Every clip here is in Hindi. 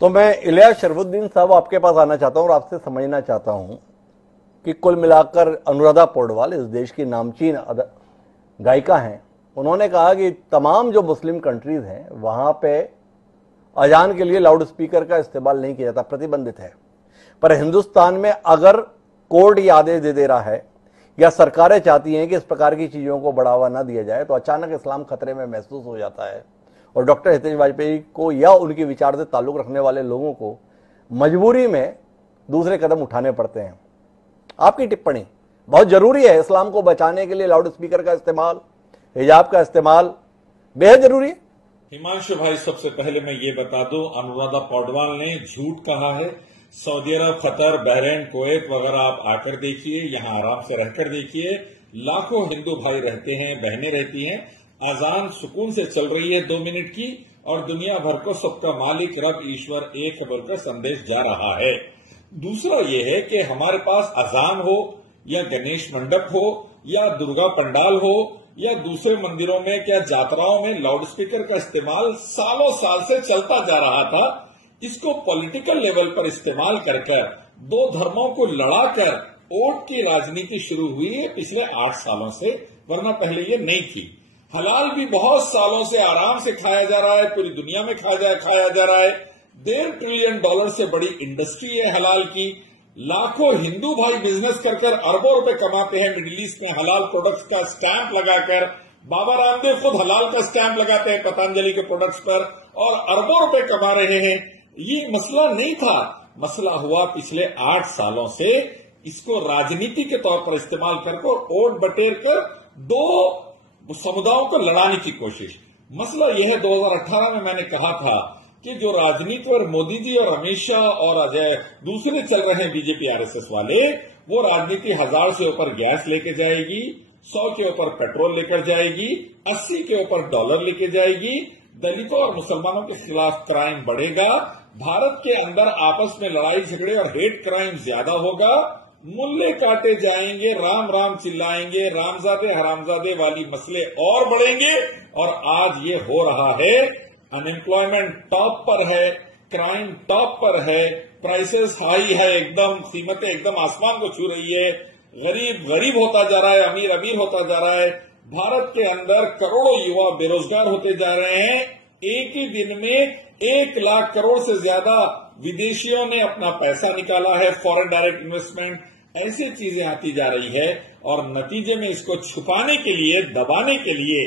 तो मैं इलियास शरफुद्दीन साहब आपके पास आना चाहता हूं और आपसे समझना चाहता हूं कि कुल मिलाकर अनुराधा पौडवाल इस देश की नामचीन गायिका हैं। उन्होंने कहा कि तमाम जो मुस्लिम कंट्रीज हैं वहां पे अजान के लिए लाउड स्पीकर का इस्तेमाल नहीं किया जाता, प्रतिबंधित है। पर हिंदुस्तान में अगर कोर्ट ये आदेश दे रहा है या सरकारें चाहती हैं कि इस प्रकार की चीजों को बढ़ावा न दिया जाए तो अचानक इस्लाम खतरे में महसूस हो जाता है और डॉक्टर हितेश वाजपेयी को या उनके विचार से ताल्लुक रखने वाले लोगों को मजबूरी में दूसरे कदम उठाने पड़ते हैं। आपकी टिप्पणी, बहुत जरूरी है इस्लाम को बचाने के लिए लाउड स्पीकर का इस्तेमाल, हिजाब का इस्तेमाल बेहद जरूरी है। हिमांशु भाई, सबसे पहले मैं ये बता दूं, अनुराधा पौडवाल ने झूठ कहा है। सऊदी अरब, कतर, बहरीन, कुवैत वगैरह आप आकर देखिए, यहाँ आराम से रहकर देखिए, लाखों हिंदू भाई रहते हैं, बहनें रहती हैं, अजान सुकून से चल रही है 2 मिनट की और दुनिया भर को सबका मालिक रब ईश्वर एक बोलकर संदेश जा रहा है। दूसरा ये है कि हमारे पास अजान हो या गणेश मंडप हो या दुर्गा पंडाल हो या दूसरे मंदिरों में क्या यात्राओं में लाउड स्पीकर का इस्तेमाल सालों साल से चलता जा रहा था। इसको पॉलिटिकल लेवल पर इस्तेमाल कर दो धर्मों को लड़ाकर वोट की राजनीति शुरू हुई है पिछले 8 सालों से, वरना पहले ये नहीं थी। हलाल भी बहुत सालों से आराम से खाया जा रहा है, पूरी दुनिया में खाया जा रहा है। $1.5 ट्रिलियन से बड़ी इंडस्ट्री है हलाल की। लाखों हिंदू भाई बिजनेस कर अरबों रुपए कमाते हैं मिडिल ईस्ट में हलाल प्रोडक्ट्स का स्टैंप लगाकर। बाबा रामदेव खुद हलाल का स्टैंप लगाते हैं पतंजलि के प्रोडक्ट्स पर और अरबों रुपए कमा रहे हैं। ये मसला नहीं था, मसला हुआ पिछले 8 सालों से। इसको राजनीति के तौर पर इस्तेमाल कर वोट बटेर कर 2 समुदायों को लड़ाने की कोशिश। मसला यह है, 2018 में मैंने कहा था कि जो राजनीति और मोदी जी और अमित शाह और अजय दूसरे चल रहे हैं बीजेपी आरएसएस वाले, वो राजनीति 1000 से ऊपर गैस लेके जाएगी, 100 के ऊपर पेट्रोल लेकर जाएगी, 80 के ऊपर डॉलर लेके जाएगी। दलितों और मुसलमानों के खिलाफ क्राइम बढ़ेगा, भारत के अंदर आपस में लड़ाई झगड़े और हेट क्राइम ज्यादा होगा, मुल्ले काटे जाएंगे, राम राम चिल्लाएंगे, रामजादे हरामजादे वाली मसले और बढ़ेंगे। और आज ये हो रहा है। अनएम्प्लॉयमेंट टॉप पर है, क्राइम टॉप पर है, प्राइसेस हाई है, एकदम कीमतें एकदम आसमान को छू रही है, गरीब गरीब होता जा रहा है, अमीर अमीर होता जा रहा है। भारत के अंदर करोड़ों युवा बेरोजगार होते जा रहे हैं। एक ही दिन में 1 लाख करोड़ से ज्यादा विदेशियों ने अपना पैसा निकाला है, फॉरेन डायरेक्ट इन्वेस्टमेंट, ऐसी चीजें आती जा रही है। और नतीजे में इसको छुपाने के लिए, दबाने के लिए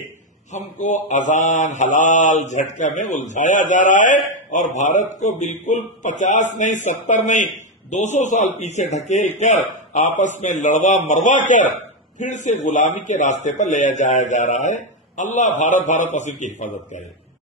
हमको अजान हलाल झटका में उलझाया जा रहा है और भारत को बिल्कुल 50 नहीं 70 नहीं 200 साल पीछे ढकेल कर आपस में लड़वा मरवा कर फिर से गुलामी के रास्ते पर ले जाया जा रहा है। अल्लाह भारत वासियों की हिफाजत करे।